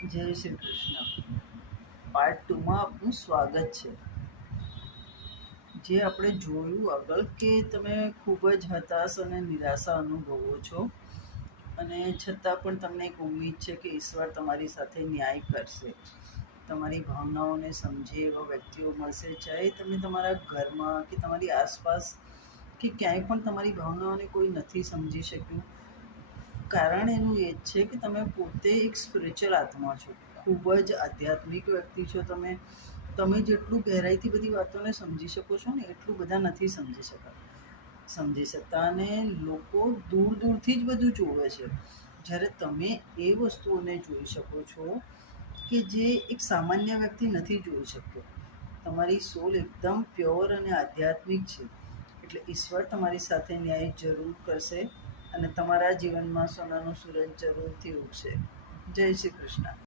જય શ્રી કૃષ્ણ. પાર્ટ 2માં આપનું સ્વાગત છે. જે આપણે જોયું આગળ કે તમે ખૂબ જ હતાશ અને નિરાશા અનુભવો છો, અને છતાં પણ તમને એક ઉમ્મીદ છે કે ઈશ્વર તમારી સાથે ન્યાય કરશે. તમારી ભાવનાઓને સમજે એવા વ્યક્તિઓ મળશે, ચાહે તમે તમારા ઘરમાં કે તમારી આસપાસ કે ક્યાંય પણ તમારી ભાવનાઓને કોઈ નથી સમજી શક્યું. કારણ એનું એ જ છે કે તમે પોતે એક સ્પિરિચ્યુઅલ આત્મા છો, ખૂબ જ આધ્યાત્મિક વ્યક્તિ છો. તમે જેટલું ગહેરાઈથી બધી વાતોને સમજી શકો છો ને, એટલું બધા નથી સમજી શકતા, અને લોકો દૂર દૂરથી જ બધું જોવે છે, જ્યારે તમે એ વસ્તુઓને જોઈ શકો છો કે જે એક સામાન્ય વ્યક્તિ નથી જોઈ શકતો. તમારી સોલ એકદમ પ્યોર અને આધ્યાત્મિક છે, એટલે ઈશ્વર તમારી સાથે ન્યાય જરૂર કરશે અને તમારા જીવનમાં સોનાનો સૂરજ જરૂરથી ઉગશે. જય શ્રી કૃષ્ણ.